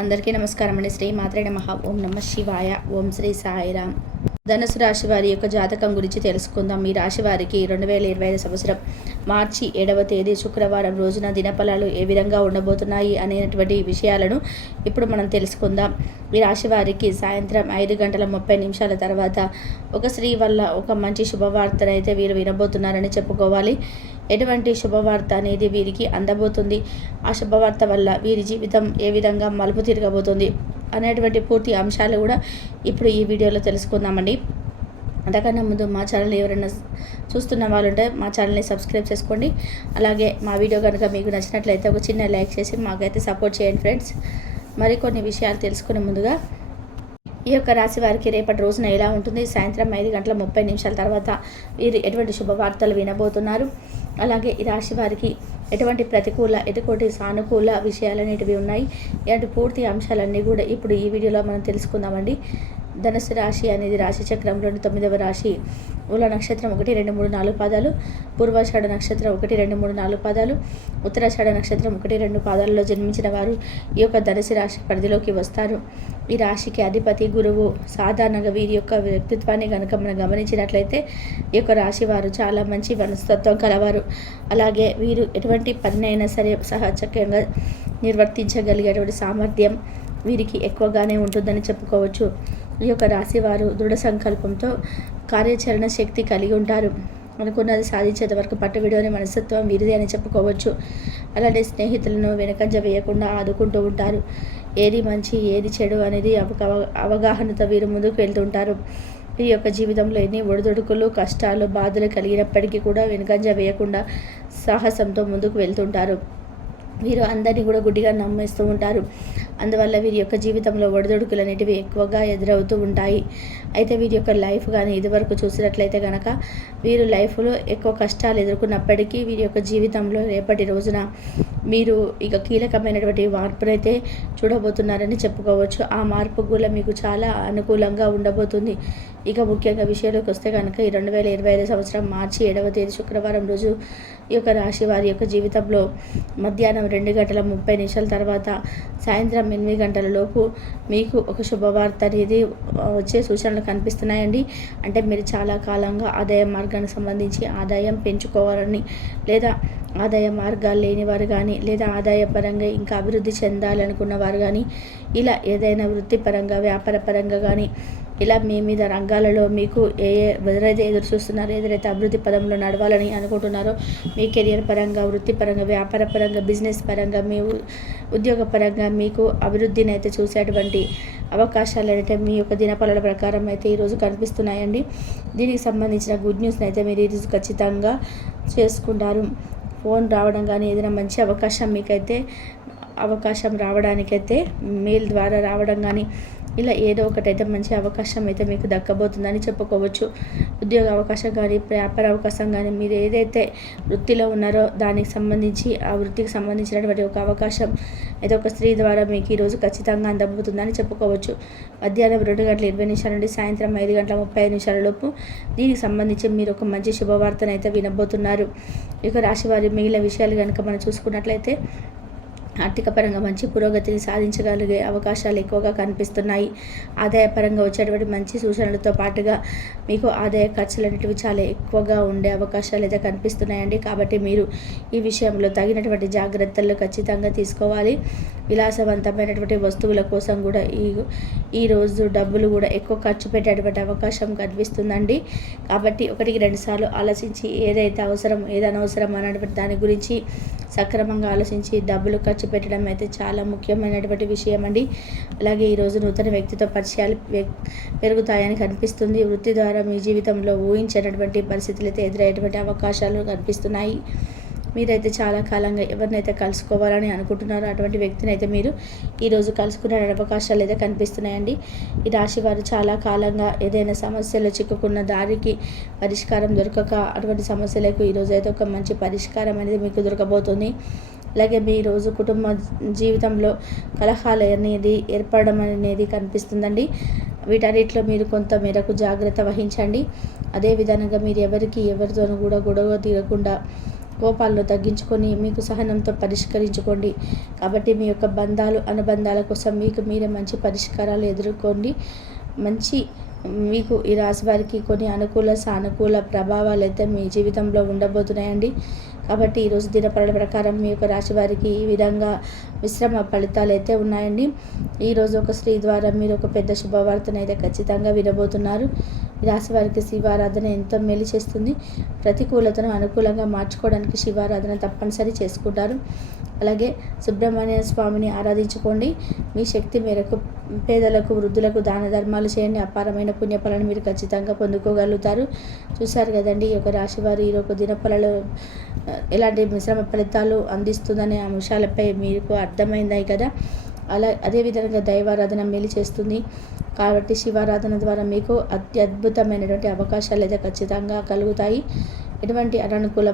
అందరికీ నమస్కారం అండి. శ్రీ మాత్రే నమః. ఓం నమః శివాయ. ఓం శ్రీ సాయిరామ్. ధనుసు రాశి వారి యొక్క జాతకం గురించి తెలుసుకుందాం. ఈ రాశి వారికి 2025 సంవత్సరం మార్చి 7వ తేదీ శుక్రవారం రోజున దినఫలాలు ఏ విధంగా ఉండబోతున్నాయి అనేటువంటి విషయాలను ఇప్పుడు మనం తెలుసుకుందాం. ఈ రాశి వారికి సాయంత్రం 5:30 తర్వాత ఒక స్త్రీ వల్ల ఒక మంచి శుభవార్తనైతే వీరు వినబోతున్నారని చెప్పుకోవాలి. ఎటువంటి శుభవార్త అనేది వీరికి అందబోతుంది, ఆ శుభవార్త వల్ల వీరి జీవితం ఏ విధంగా మలుపు తిరగబోతుంది అనేటువంటి పూర్తి అంశాలు కూడా ఇప్పుడు ఈ వీడియోలో తెలుసుకుందామండి. అంతకన్నా ముందు మా ఛానల్ ఎవరైనా చూస్తున్న వాళ్ళు ఉంటే మా ఛానల్ని సబ్స్క్రైబ్ చేసుకోండి. అలాగే మా వీడియో కనుక మీకు నచ్చినట్లయితే ఒక చిన్న లైక్ చేసి మాకైతే సపోర్ట్ చేయండి ఫ్రెండ్స్. మరికొన్ని విషయాలు తెలుసుకునే ముందుగా ఈ యొక్క రాశి వారికి రేపటి రోజున ఎలా ఉంటుంది, సాయంత్రం 5:30 తర్వాత వీరు ఎటువంటి శుభవార్తలు వినబోతున్నారు, అలాగే ఈ రాశి వారికి ఎటువంటి ప్రతికూల ఎటువంటి సానుకూల విషయాలు అనేటివి ఉన్నాయి, ఇలాంటి పూర్తి అంశాలన్నీ కూడా ఇప్పుడు ఈ వీడియోలో మనం తెలుసుకుందామండి. ధనుసు రాశి అనేది రాశి చక్రంలోని 9వ రాశి. మూల నక్షత్రం 1, 2, 3, 4 పాదాలు, పూర్వాషాఢ నక్షత్రం 1, 2, 3, 4 పాదాలు, ఉత్తరాషాఢ నక్షత్రం 1, 2 పాదాలలో జన్మించిన వారు ఈ యొక్క ధనుసు రాశి పరిధిలోకి వస్తారు. ఈ రాశికి అధిపతి గురువు. సాధారణంగా వీరి యొక్క వ్యక్తిత్వాన్ని కనుక మనం గమనించినట్లయితే ఈ యొక్క రాశి వారు చాలా మంచి మనస్తత్వం కలవారు. అలాగే వీరు ఎటువంటి పనినైనా సరే సహజంగా నిర్వర్తించగలిగేటువంటి సామర్థ్యం వీరికి ఎక్కువగానే ఉంటుందని చెప్పుకోవచ్చు. ఈ యొక్క రాశి వారు దృఢ సంకల్పంతో కార్యాచరణ శక్తి కలిగి ఉంటారు. అనుకున్నది సాధించేంత వరకు పట్టువిడోని మనస్తత్వం వీరిది అని చెప్పుకోవచ్చు. అలాగే స్నేహితులను వెనకంజ వేయకుండా ఆదుకుంటూ ఉంటారు. ఏది మంచి ఏది చెడు అనేది అవగాహనతో వీరు ముందుకు వెళ్తుంటారు. వీరి యొక్క జీవితంలో ఎన్ని ఒడిదొడుకులు కష్టాలు బాధలు కలిగినప్పటికీ కూడా వెనకంజ వేయకుండా సాహసంతో ముందుకు వెళ్తుంటారు. వీరు అందరినీ కూడా గుడ్డిగా నమ్మేస్తూ ఉంటారు. అందువల్ల వీరి యొక్క జీవితంలో ఒడిదొడుకులు అనేటివి ఎక్కువగా ఎదురవుతూ ఉంటాయి. అయితే వీరి యొక్క లైఫ్ కానీ ఇదివరకు చూసినట్లయితే కనుక వీరు లైఫ్లో ఎక్కువ కష్టాలు ఎదుర్కొన్నప్పటికీ వీరి యొక్క జీవితంలో రేపటి రోజున మీరు ఇక కీలకమైనటువంటి మార్పునైతే చూడబోతున్నారని చెప్పుకోవచ్చు. ఆ మార్పు కూడా మీకు చాలా అనుకూలంగా ఉండబోతుంది. ఇక ముఖ్యంగా విషయంలోకి వస్తే కనుక ఈ 2025 సంవత్సరం మార్చి 7వ తేదీ శుక్రవారం రోజు ఈ యొక్క రాశి వారి యొక్క జీవితంలో మధ్యాహ్నం 2:30 తర్వాత సాయంత్రం 8 గంటల లోపు మీకు ఒక శుభవార్త అనేది వచ్చే సూచనలు కనిపిస్తున్నాయండి. అంటే మీరు చాలా కాలంగా ఆదాయ మార్గానికి సంబంధించి ఆదాయం పెంచుకోవాలని, లేదా ఆదాయ మార్గాలు లేని వారు కానీ, లేదా ఆదాయపరంగా ఇంకా అభివృద్ధి చెందాలనుకున్న వారు కానీ, ఇలా ఏదైనా వృత్తిపరంగా వ్యాపారపరంగా కానీ ఇలా మీ మీద రంగాలలో మీకు ఎవరైతే ఎదురు చూస్తున్నారో, ఏదైతే అభివృద్ధి పదంలో నడవాలని అనుకుంటున్నారో, మీ కెరియర్ పరంగా వృత్తిపరంగా వ్యాపార పరంగా బిజినెస్ పరంగా మీ ఉద్యోగ పరంగా మీకు అభివృద్ధిని అయితే చూసేటువంటి అవకాశాలు అయితే మీ యొక్క దినఫలాల ప్రకారం అయితే ఈరోజు కనిపిస్తున్నాయండి. దీనికి సంబంధించిన గుడ్ న్యూస్ని అయితే మీరు ఈరోజు ఖచ్చితంగా చేసుకుంటారు. ఫోన్ రావడం కానీ ఏదైనా మంచి అవకాశం రావడానికైతే మెయిల్ ద్వారా రావడం కానీ ఇలా ఏదో ఒకటైతే మంచి అవకాశం అయితే మీకు దక్కబోతుందని చెప్పుకోవచ్చు. ఉద్యోగ అవకాశం కానీ వ్యాపార అవకాశం కానీ మీరు ఏదైతే వృత్తిలో ఉన్నారో దానికి సంబంధించి ఆ వృత్తికి సంబంధించినటువంటి ఒక అవకాశం అయితే ఒక స్త్రీ ద్వారా మీకు ఈరోజు ఖచ్చితంగా అందబోతుందని చెప్పుకోవచ్చు. మధ్యాహ్నం 2:20 నుండి సాయంత్రం 5:35 లోపు దీనికి సంబంధించి మీరు ఒక మంచి శుభవార్తను అయితే వినబోతున్నారు. ఇక రాశి వారి మిగిలిన విషయాలు కనుక మనం చూసుకున్నట్లయితే ఆర్థిక పరంగా మంచి పురోగతిని సాధించగలిగే అవకాశాలు ఎక్కువగా కనిపిస్తున్నాయి. ఆదాయపరంగా వచ్చేటువంటి మంచి సూచనలతో పాటుగా మీకు ఆదాయ ఖర్చులు అనేటివి చాలా ఎక్కువగా ఉండే అవకాశాలు అయితే కనిపిస్తున్నాయండి. కాబట్టి మీరు ఈ విషయంలో తగినటువంటి జాగ్రత్తలు ఖచ్చితంగా తీసుకోవాలి. విలాసవంతమైనటువంటి వస్తువుల కోసం కూడా ఈ రోజు డబ్బులు కూడా ఎక్కువ ఖర్చు పెట్టేటువంటి అవకాశం కనిపిస్తుందండి. కాబట్టి 1-2 సార్లు ఆలోచించి ఏదైతే అవసరం ఏది అనవసరం అనేటువంటి దాని గురించి సక్రమంగా ఆలోచించి డబ్బులు ఖర్చు పెట్టడం అయితే చాలా ముఖ్యమైనటువంటి విషయం అండి. అలాగే ఈరోజు నూతన వ్యక్తితో పరిచయాలు పెరుగుతాయని కనిపిస్తుంది. వృత్తి ద్వారా మీ జీవితంలో ఊహించినటువంటి పరిస్థితులు అయితే ఎదురయ్యేటువంటి అవకాశాలు కనిపిస్తున్నాయి. మీరైతే చాలా కాలంగా ఎవరినైతే కలుసుకోవాలని అనుకుంటున్నారో అటువంటి వ్యక్తిని అయితే మీరు ఈరోజు కలుసుకునే అవకాశాలు అయితే కనిపిస్తున్నాయండి. ఈ రాశి వారు చాలా కాలంగా ఏదైనా సమస్యలు చిక్కుకున్న దారికి పరిష్కారం దొరకక అటువంటి సమస్యలకు ఈరోజు అయితే ఒక మంచి పరిష్కారం అనేది మీకు దొరకబోతుంది. అలాగే మీ రోజు కుటుంబ జీవితంలో కలహాలు అనేది ఏర్పడడం అనేది కనిపిస్తుందండి. వీటన్నిటిలో మీరు కొంత మేరకు జాగ్రత్త వహించండి. అదేవిధంగా మీరు ఎవరితోనూ కూడా గొడవ తీరకుండా కోపాలను తగ్గించుకొని మీకు సహనంతో పరిష్కరించుకోండి. కాబట్టి మీ యొక్క బంధాలు అనుబంధాల కోసం మీకు మీరే మంచి పరిష్కారాలు ఎదుర్కోండి. మంచి మీకు ఈ రాశి వారికి కొన్ని అనుకూల సానుకూల ప్రభావాలు అయితే మీ జీవితంలో ఉండబోతున్నాయండి. కాబట్టి ఈరోజు దినఫలాల ప్రకారం మీ యొక్క రాశి వారికి ఈ విధంగా మిశ్రమ ఫలితాలు అయితే ఉన్నాయండి. ఈరోజు ఒక స్త్రీ ద్వారా మీరు ఒక పెద్ద శుభవార్తను అయితే ఖచ్చితంగా వినబోతున్నారు. ఈ రాశి వారికి శివారాధన ఎంతో మేలు చేస్తుంది. ప్రతికూలతను అనుకూలంగా మార్చుకోవడానికి శివారాధన తప్పనిసరి చేసుకుంటారు. అలాగే సుబ్రహ్మణ్య స్వామిని ఆరాధించుకోండి. మీ శక్తి మేరకు పేదలకు వృద్ధులకు దాన ధర్మాలు చేయండి. అపారమైన పుణ్యఫలాన్ని మీరు ఖచ్చితంగా పొందుకోగలుగుతారు. చూశారు కదండి ఈ యొక్క రాశి వారు ఈరోజు దినఫలాలు ఎలాంటి మిశ్రమ ఫలితాలు అందిస్తుందనే అంశాలపై మీకు అర్థమైంది కదా. అదేవిధంగా దైవారాధన మేలు చేస్తుంది. కాబట్టి శివారాధన ద్వారా మీకు అత్యద్భుతమైనటువంటి అవకాశాలు అయితే ఖచ్చితంగా కలుగుతాయి. ఎటువంటి అననుకూల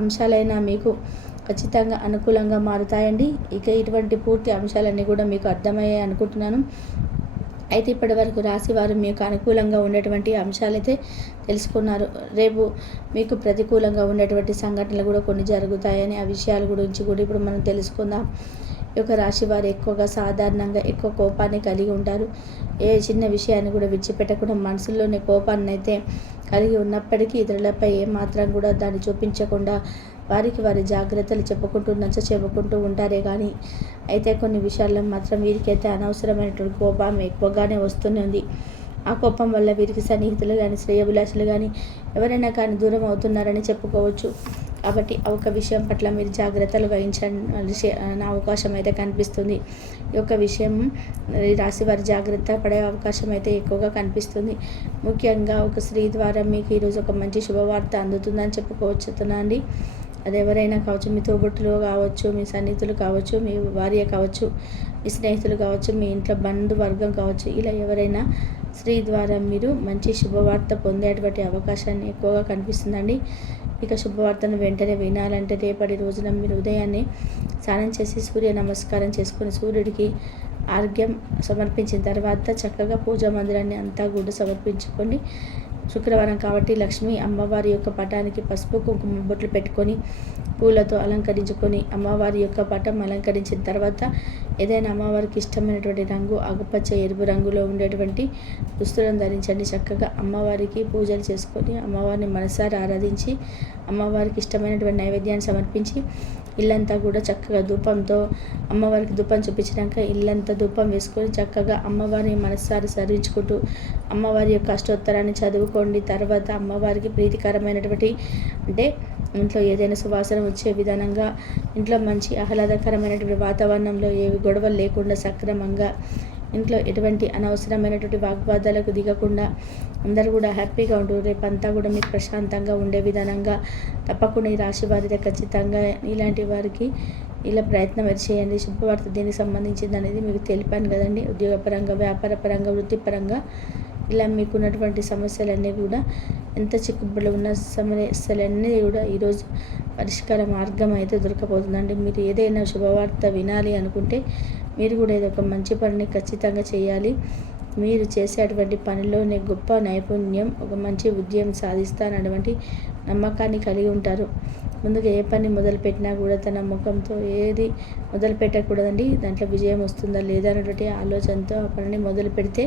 అంశాలైనా మీకు ఖచ్చితంగా అనుకూలంగా మారుతాయండి. ఇక ఇటువంటి పూర్తి అంశాలన్నీ కూడా మీకు అర్థమయ్యాయి అనుకుంటున్నాను. అయితే ఇప్పటి వరకు రాశివారు మీకు అనుకూలంగా ఉండేటువంటి అంశాలైతే తెలుసుకున్నారు. రేపు మీకు ప్రతికూలంగా ఉండేటువంటి సంఘటనలు కూడా కొన్ని జరుగుతాయని ఆ విషయాల గురించి కూడా ఇప్పుడు మనం తెలుసుకుందాం. ఈ యొక్క రాశి వారు ఎక్కువగా సాధారణంగా ఎక్కువ కోపాన్ని కలిగి ఉంటారు. ఏ చిన్న విషయాన్ని కూడా విడిచిపెట్టకుండా మనసులోని కోపాన్ని అయితే కలిగి ఉన్నప్పటికీ ఇతరులపై ఏమాత్రం కూడా దాన్ని చూపించకుండా వారి జాగ్రత్తలు చెప్పుకుంటూ ఉంటారే కానీ అయితే కొన్ని విషయాల్లో మాత్రం వీరికైతే అనవసరమైనటువంటి కోపం ఎక్కువగానే వస్తూనే ఉంది. ఆ కోపం వల్ల వీరికి సన్నిహితులు కానీ శ్రేయభిలాషులు కానీ ఎవరైనా కానీ దూరం అవుతున్నారని చెప్పుకోవచ్చు. కాబట్టి ఒక విషయం పట్ల మీరు జాగ్రత్తలు వహించాల్సిన అవకాశం అయితే కనిపిస్తుంది. ఈ యొక్క విషయం రాశి వారి జాగ్రత్త పడే అవకాశం అయితే ఎక్కువగా కనిపిస్తుంది. ముఖ్యంగా ఒక స్త్రీ ద్వారా మీకు ఈరోజు ఒక మంచి శుభవార్త అందుతుందని చెప్పుకోవచ్చునండి. అది ఎవరైనా కావచ్చు, మీ తోబుట్టులు కావచ్చు, మీ సన్నిహితులు కావచ్చు, మీ భార్య కావచ్చు, మీ స్నేహితులు కావచ్చు, మీ ఇంట్లో బంధువర్గం కావచ్చు, ఇలా ఎవరైనా స్త్రీ ద్వారా మీరు మంచి శుభవార్త పొందేటువంటి అవకాశాన్ని ఎక్కువగా కనిపిస్తుందండి. ఇక శుభవార్తను వెంటనే వినాలంటే రేపటి రోజున మీరు ఉదయాన్నే స్నానం చేసి సూర్య నమస్కారం చేసుకొని సూర్యుడికి ఆర్ఘ్యం సమర్పించిన తర్వాత చక్కగా పూజా మందిరాన్ని అంతా కూడా సమర్పించుకోండి. శుక్రవారం కాబట్టి లక్ష్మీ అమ్మవారి యొక్క పటానికి పసుపు కుంకుమ బొట్లు పెట్టుకొని పూలతో అలంకరించుకొని అమ్మవారి యొక్క పటం అలంకరించిన తర్వాత ఏదైనా అమ్మవారికి ఇష్టమైనటువంటి రంగు ఆకుపచ్చ ఎరుపు రంగులో ఉండేటువంటి దుస్తులను ధరించండి. చక్కగా అమ్మవారికి పూజలు చేసుకొని అమ్మవారిని మనసారా ఆరాధించి అమ్మవారికి ఇష్టమైనటువంటి నైవేద్యాన్ని సమర్పించి ఇల్లంతా కూడా చక్కగా ధూపంతో అమ్మవారికి ధూపం చూపించినాక ఇల్లంతా ధూపం వేసుకొని చక్కగా అమ్మవారిని మనసారి సరించుకుంటూ అమ్మవారి యొక్క అష్టోత్తరాన్ని చదువుకోండి. తర్వాత అమ్మవారికి ప్రీతికరమైనటువంటి అంటే ఇంట్లో ఏదైనా సువాసన వచ్చే విధానంగా ఇంట్లో మంచి ఆహ్లాదకరమైనటువంటి వాతావరణంలో ఏవి గొడవలు లేకుండా సక్రమంగా ఇంట్లో ఎటువంటి అనవసరమైనటువంటి వాగ్వాదాలకు దిగకుండా అందరూ కూడా హ్యాపీగా ఉంటూ రేపంతా కూడా మీకు ప్రశాంతంగా ఉండే విధానంగా తప్పకుండా ఈ రాశి వారి ఖచ్చితంగా ఇలాంటి వారికి ఇలా ప్రయత్నం చేయండి. శుభవార్త దీనికి సంబంధించింది అనేది మీకు తెలిపాను కదండి. ఉద్యోగపరంగా, వ్యాపారపరంగా, వృత్తిపరంగా ఇలా మీకున్నటువంటి సమస్యలన్నీ కూడా ఎంత చిక్కుబడి ఉన్న సమస్యలన్నీ కూడా ఈరోజు పరిష్కార మార్గం అయితే దొరకపోతుందండి. మీరు ఏదైనా శుభవార్త వినాలి అనుకుంటే మీరు కూడా ఏదో ఒక మంచి పనిని ఖచ్చితంగా చేయాలి. మీరు చేసేటువంటి పనిలోనే గొప్ప నైపుణ్యం, ఒక మంచి ఉద్యమం సాధిస్తానటువంటి నమ్మకాన్ని కలిగి ఉంటారు. ముందుగా ఏ పని మొదలుపెట్టినా కూడా తన ముఖంతో ఏది మొదలు పెట్టకూడదండి. దాంట్లో విజయం వస్తుందా లేదా అనేటువంటి ఆలోచనతో ఆ పనిని మొదలు పెడితే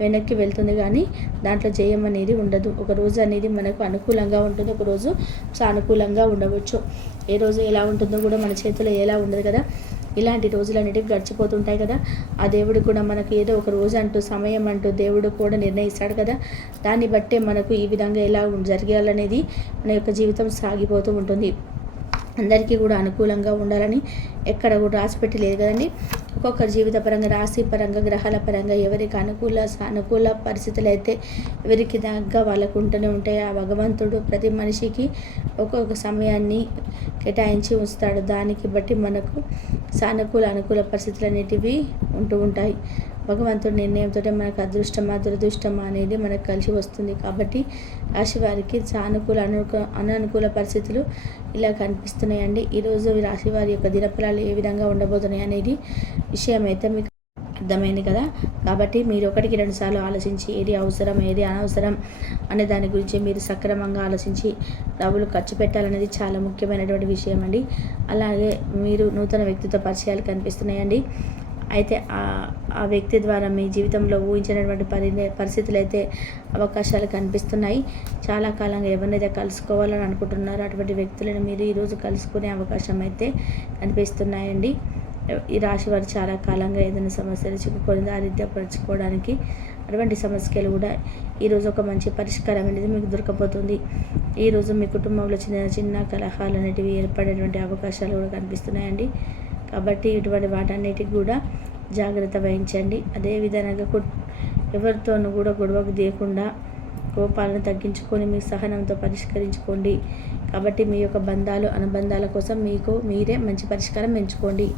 వెనక్కి వెళ్తుంది కానీ దాంట్లో జయం అనేది ఉండదు. ఒక రోజు అనేది మనకు అనుకూలంగా ఉంటుంది, ఒక రోజు సానుకూలంగా ఉండవచ్చు. ఏ రోజు ఎలా ఉంటుందో కూడా మన చేతిలో ఎలా ఉండదు కదా. ఇలాంటి రోజులన్నిటికీ గడిచిపోతుంటాయి కదా. ఆ దేవుడు కూడా మనకు ఏదో ఒక రోజు అంటూ సమయం అంటూ దేవుడు కూడా నిర్ణయిస్తాడు కదా. దాన్ని బట్టే మనకు ఈ విధంగా ఎలా జరగాలనేది మన యొక్క జీవితం సాగిపోతూ ఉంటుంది. అందరికీ కూడా అనుకూలంగా ఉండాలని ఎక్కడ కూడా రాసిపెట్టి లేదు కదండి. ఒక్కొక్కరి జీవిత పరంగా, రాశి పరంగా, గ్రహాల పరంగా ఎవరికి అనుకూల పరిస్థితులు అయితే ఎవరికి దగ్గర వాళ్ళకు ఉంటూనే ఉంటాయి. ఆ భగవంతుడు ప్రతి మనిషికి ఒక్కొక్క సమయాన్ని కేటాయించి ఉంచుతాడు. దానికి బట్టి మనకు అనుకూల పరిస్థితులు అనేటివి ఉంటూ ఉంటాయి. భగవంతుడి నిర్ణయంతో మనకు అదృష్టమా దురదృష్టమా అనేది మనకు కలిసి వస్తుంది. కాబట్టి రాశి వారికి అననుకూల పరిస్థితులు ఇలా కనిపిస్తున్నాయండి. ఈరోజు రాశి వారి యొక్క దినఫలాలు ఏ విధంగా ఉండబోతున్నాయి అనేది విషయం అయితే మీకు అర్థమైంది కదా. కాబట్టి మీరు 1కి 2 సార్లు ఆలోచించి ఏది అవసరం ఏది అనవసరం అనే దాని గురించి మీరు సక్రమంగా ఆలోచించి డబ్బులు ఖర్చు పెట్టాలనేది చాలా ముఖ్యమైనటువంటి విషయం అండి. అలాగే మీరు నూతన వ్యక్తితో పరిచయాలు కనిపిస్తున్నాయండి. అయితే ఆ వ్యక్తి ద్వారా మీ జీవితంలో ఊహించినటువంటి పరిస్థితులు అయితే అవకాశాలు కనిపిస్తున్నాయి. చాలా కాలంగా ఎవరినైతే కలుసుకోవాలని అనుకుంటున్నారో అటువంటి వ్యక్తులను మీరు ఈరోజు కలుసుకునే అవకాశం అయితే కనిపిస్తున్నాయండి. ఈ రాశి వారు చాలా కాలంగా ఏదైనా సమస్యలు చిక్కుకొని దారిద్ర్యపరచుకోవడానికి అటువంటి సమస్యలు కూడా ఈరోజు ఒక మంచి పరిష్కారం అనేది మీకు దొరకబోతుంది. ఈరోజు మీ కుటుంబంలో చిన్న చిన్న కలహాలు అనేటివి ఏర్పడేటువంటి అవకాశాలు కూడా కనిపిస్తున్నాయండి. కాబట్టి ఇటువంటి వాటన్నిటికి కూడా జాగ్రత్త వహించండి. అదేవిధంగా ఎవరితోనూ కూడా గొడవకు తీయకుండా కోపాలను తగ్గించుకొని మీ సహనంతో పరిష్కరించుకోండి. కాబట్టి మీ యొక్క బంధాలు అనుబంధాల కోసం మీకు మీరే మంచి పరిష్కారం ఎంచుకోండి.